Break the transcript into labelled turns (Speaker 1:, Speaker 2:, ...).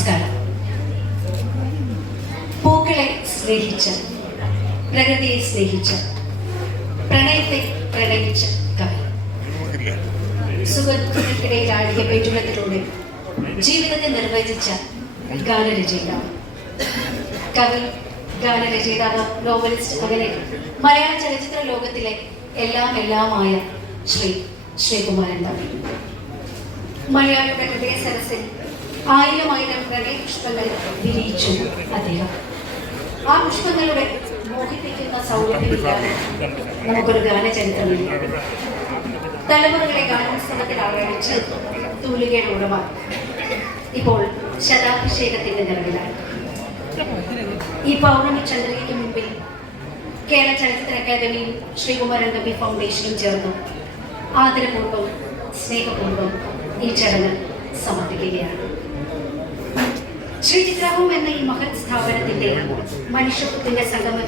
Speaker 1: നമസ്കാരം. പൂക്കളെ സ്നേഹിച്ച് പ്രകൃതിയെ സ്നേഹിച്ച് പ്രണയത്തെ പ്രണയിച്ച കവി. സുഖദുഃഖങ്ങൾക്കിടയിൽ ആടിയ പേറ്റുള്ളത്തിലൂടെ ജീവിതത്തെ നിർവചിച്ച ഗാനരചയിതാവ്. കവി ഗാനരചയിതാവ് നോവലിസ്റ്റ് അങ്ങനെ മലയാള ചലച്ചിത്ര ലോകത്തിലെ എല്ലാം എല്ലാമായ ശ്രീ ശ്രീകുമാരൻ തമ്പി. മലയാളിയുടെ ഹൃദയ സരസിൽ ആയിരം ആയിരം പ്രണയ പുഷ്പങ്ങൾ വിരിയിച്ചു അദ്ദേഹം. ആ പുഷ്പങ്ങളുടെ മോഹിപ്പിക്കുന്ന സൗരഭ്യമില്ലാതെ നമുക്കൊരു ഗാനചരിത്രമില്ല. തലമുറകളെ ഗാനോത്സവത്തിൽ ആരംഭിച്ച് തൂലികയുടെ ഉടമ. ഇപ്പോൾ ശതാഭിഷേകത്തിന്റെ നിറവിലാണ്. ഈ പൗർണമി ചന്ദ്രയ്ക്ക് മുമ്പിൽ കേരള ചലച്ചിത്ര അക്കാദമിയും ശ്രീകുമാരൻ കവി ഫൗണ്ടേഷനും ചേർന്ന്. ആദരപൂർവം സ്നേഹപൂർവം ഈ ചടങ്ങ് സമർപ്പിക്കുകയാണ്. ശ്രീചിത്രാഹം എന്ന ഈ മഹത് സ്ഥാപനത്തിന്റെ മനുഷ്യത്വത്തിന്റെ സംഗമ